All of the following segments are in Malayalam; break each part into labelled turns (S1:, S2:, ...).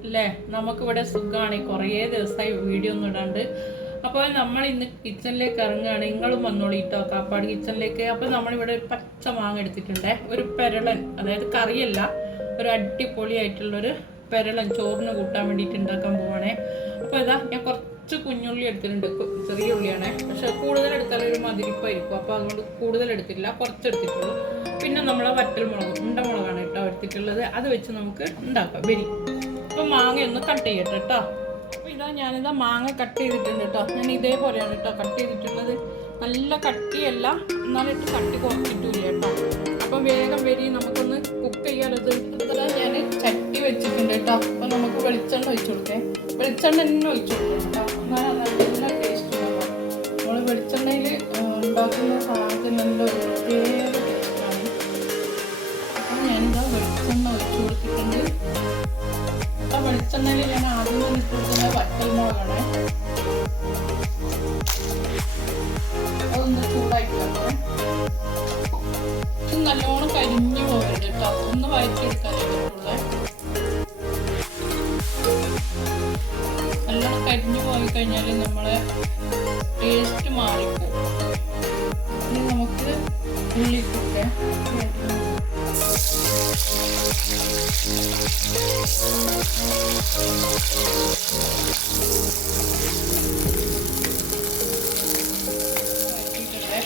S1: അല്ലേ? നമുക്കിവിടെ സുഖമാണ് കുറേ ദിവസമായി വീഡിയോ ഒന്നും ഇടാണ്ട്. അപ്പോൾ നമ്മൾ ഇന്ന് കിച്ചണിലേക്ക് ഇറങ്ങുകയാണ്. നിങ്ങളും വന്നോളൂ കേട്ടോ കാപ്പാട് കിച്ചണിലേക്ക് അപ്പോൾ നമ്മളിവിടെ ഒരു പച്ച മാങ്ങ എടുത്തിട്ടുണ്ട്. ഒരു പെരളൻ അതായത് കറിയല്ല ഒരു അടിപൊളിയായിട്ടുള്ളൊരു പെരളൻ ചോറിന് കൂട്ടാൻ വേണ്ടിയിട്ട് ഉണ്ടാക്കാൻ പോവാണേ. അപ്പോൾ ഇതാ ഞാൻ കുറച്ച് കുഞ്ഞുള്ളി എടുത്തിട്ടുണ്ട്. ചെറിയ ഉള്ളിയാണേ. പക്ഷെ കൂടുതൽ എടുത്താൽ ഒരു മതിരിപ്പായിരിക്കും. അപ്പോൾ അതുകൊണ്ട് കൂടുതൽ എടുത്തില്ല കുറച്ച് എടുത്തിട്ടുള്ളൂ. പിന്നെ നമ്മൾ വറ്റൽ മുളക് ഉണ്ടമുളകാണ് കേട്ടോ എടുത്തിട്ടുള്ളത്. അത് വെച്ച് നമുക്ക് ഉണ്ടാക്കാം. വരി അപ്പം മാങ്ങ ഒന്ന് കട്ട് ചെയ്യട്ടെ കേട്ടോ അപ്പോൾ ഇതാ ഞാനിതാ മാങ്ങ കട്ട് ചെയ്തിട്ടുണ്ട് കേട്ടോ ഞാൻ ഇതേപോലെയാണ് കേട്ടോ കട്ട് ചെയ്തിട്ടുള്ളത്. നല്ല കട്ടിയല്ല എന്നാലിട്ട് കട്ടി കുറച്ചിട്ടില്ല കേട്ടോ അപ്പം വേഗം വരി നമുക്കൊന്ന് കുക്ക് ചെയ്യാനത് ഇതാ ഞാൻ ചട്ടി വെച്ചിട്ടുണ്ട് കേട്ടോ അപ്പം നമുക്ക് വെളിച്ചെണ്ണ ഒഴിച്ചു കൊടുക്കേ. വെളിച്ചെണ്ണ തന്നെ ഒഴിച്ചു കൊടുക്കണം കേട്ടോ എന്നാൽ നല്ല ടേസ്റ്റ് ഉണ്ടാവും നമ്മൾ വെളിച്ചെണ്ണയിൽ ഉണ്ടാക്കുന്ന സാധനം നല്ല ഒരു കരിഞ്ഞു പോയി കഴിഞ്ഞാൽ നമ്മളെ ടേസ്റ്റ് മാറിപ്പോകും നമുക്ക് ഉള്ളിക്കൊക്കെ വഴറ്റിയിട്ടുണ്ട്.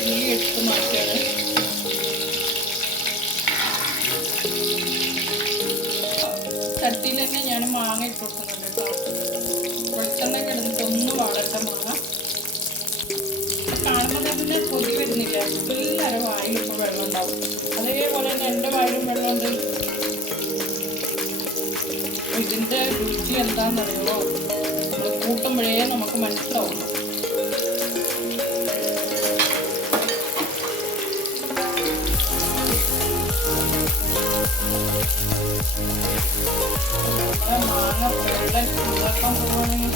S1: ഉള്ളി എടുത്ത് മാറ്റുകയാണ് ചട്ടിയിൽ തന്നെ ഞാൻ മാങ്ങ ഇട്ട്. എല്ലാവരും വായിൽ ഇപ്പോൾ വെള്ളം അതേപോലെ തന്നെ എന്റെ വായിലും വെള്ളമുണ്ട് ഇതിന്റെ രുചി എന്താണെന്നറിയോ ഇത് കൂട്ടുമ്പോഴേ നമുക്ക് മനസ്സിലാവും. മാങ്ങ വെള്ളം ഉണ്ടാക്കാൻ പോവുകയാണെങ്കിൽ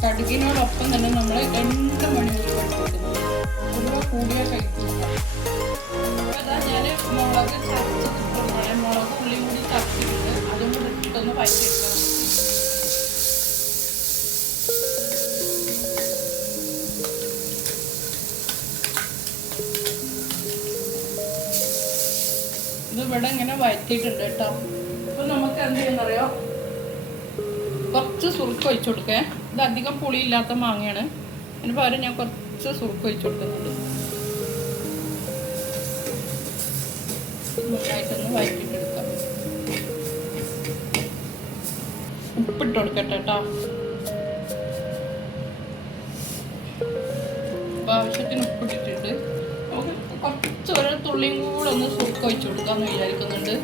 S1: കടുകിനോടൊപ്പം തന്നെ നമ്മൾ രണ്ട് മണിക്കൂർ കൂടിയ കഴിക്കില്ല ഞാൻ മുളക് മുളക് ഇത് ഇവിടെ ഇങ്ങനെ വഴറ്റിയിട്ടുണ്ട് കേട്ടോ. അപ്പൊ നമുക്ക് എന്ത് ചെയ്യുന്നറിയോ? കുറച്ച് സുറുക്ക് ഒഴിച്ചു കൊടുക്കേ. ഇത് അധികം പുളി ഇല്ലാത്ത മാങ്ങയാണ്. അതിന് പകരം ഞാൻ കുറച്ച് സുറുക്ക് ഒഴിച്ചു കൊടുക്കുന്നുണ്ട്. നന്നായിട്ടൊന്ന് വഴറ്റിട്ടെടുക്കാം ഉപ്പിട്ട് കൊടുക്കട്ടെ കേട്ടോ. ആവശ്യത്തിന് ഉപ്പിട്ടിട്ട് തുള്ളിയും കൂടെ ഒന്ന് സൂക്ക വെച്ച് കൊടുക്കാന്ന് വിചാരിക്കുന്നുണ്ട്.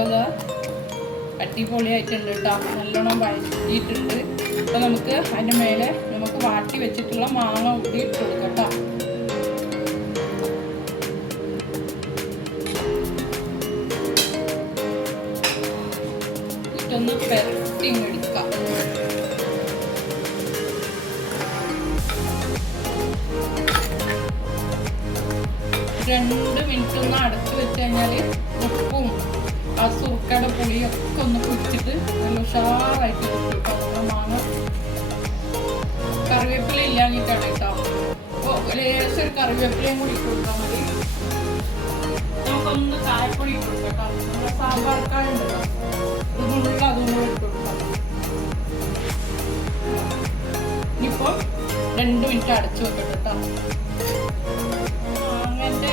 S1: അതാ അടിപൊളിയായിട്ടുണ്ട് നല്ലോണം വഴറ്റിയിട്ടുണ്ട്. അപ്പൊ നമുക്ക് അതിന്റെ മേലെ നമുക്ക് വാട്ടി വെച്ചിട്ടുള്ള മാങ്ങ കൂടി ഇട്ട് ഇതൊന്ന് പെരട്ടി രണ്ട് മിനിറ്റ് ഒന്ന് അടച്ച് വെച്ച് കഴിഞ്ഞാൽ ഉപ്പും ആ സുർക്കയുടെ പുളിയൊക്കെ ഒന്ന് കുടിച്ചിട്ട് നല്ല ഉഷാറായിട്ട് കിട്ടും മാങ്ങ. കറിവേപ്പില ഇല്ലാഞ്ഞിട്ടാണ് കേട്ടോ. അപ്പോൾ ലേശം ഒരു കറിവേപ്പിലയും കൂടി കൊടുത്താൽ മതി. നമുക്കൊന്ന് ചായപ്പൊടി ഇട്ട് കൊടുക്കാം നമ്മുടെ സാമ്പാർ കായ ഉണ്ടല്ലോ ഇതുകൊണ്ടുള്ള അതും കൂടെ ഇട്ട് കൊടുക്കാം രണ്ട് മിനിറ്റ് അടച്ചു വെക്കട്ടെ കേട്ടോ മാങ്ങന്റെ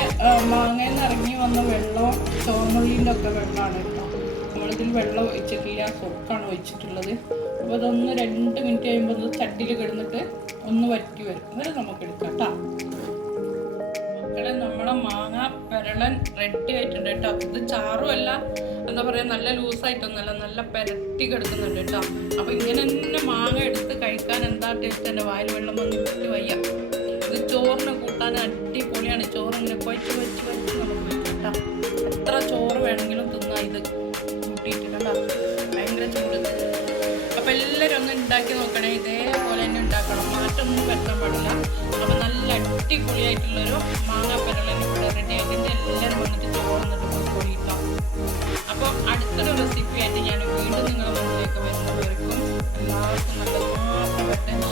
S1: മാങ്ങയിൽ നിന്ന് ഇറങ്ങി വന്ന വെള്ളം ചോർന്നുള്ളിന്റെ ഒക്കെ വെള്ളമാണ് കേട്ടോ. നമ്മളിതിൽ വെള്ളം ഒഴിച്ചിട്ടില്ല സോക്കാണ് ഒഴിച്ചിട്ടുള്ളത്. അപ്പോൾ അതൊന്ന് രണ്ട് മിനിറ്റ് കഴിയുമ്പോൾ ചട്ടിയിൽ കിടന്നിട്ട് ഒന്ന് വറ്റി വരും. എന്നിട്ട് നമുക്ക് എടുക്കാം കേട്ടോ മക്കളെ നമ്മളെ മാങ്ങ പെരളൻ റെഡി ആയിട്ടുണ്ട് കേട്ടോ. ഇത് ചാറും അല്ല എന്താ പറയുക നല്ല ലൂസായിട്ടൊന്നുമല്ല നല്ല പെരട്ടി കിടക്കുന്നുണ്ട് കേട്ടോ. അപ്പോൾ ഇങ്ങനെ തന്നെ മാങ്ങ എടുത്ത് കഴിക്കാൻ എന്താ ടേസ്റ്റ് എന്റെ വായിൽ വെള്ളം വന്നിട്ട് വയ്യ. ഇത് ചോറിന് കൂട്ടാൻ അടിപൊളിയാണ്. ചോറ് ഇങ്ങനെ കൊച്ച് വെച്ച് വെച്ച് നമുക്ക് വെക്കാം കേട്ടോ. എത്ര ചോറ് വേണമെങ്കിലും തിന്നാം ഇത് കൂട്ടിയിട്ട് കേട്ടോ. ഭയങ്കര ചൂട്. അപ്പോൾ എല്ലാവരും ഒന്ന് ഉണ്ടാക്കി നോക്കണേ. ഇതേപോലെ തന്നെ ഉണ്ടാക്കണം. മാറ്റമൊന്നും വരുത്താൻ പാടില്ല. അടിപൊളിയായിട്ടുള്ളൊരു മാങ്ങ പരളനും കൂടെ റെഡി ആയിട്ട് എല്ലാവരും വന്നിട്ട് ചോറുന്നിട്ട് കിട്ടാം അപ്പോൾ അടുത്തൊരു റെസിപ്പി ആയിട്ട് ഞാൻ വീണ്ടും നിങ്ങളുടെ മുന്നിലേക്ക് വരുന്നവർക്കും എല്ലാവർക്കും നല്ല മാത്രം പെട്ടെന്ന്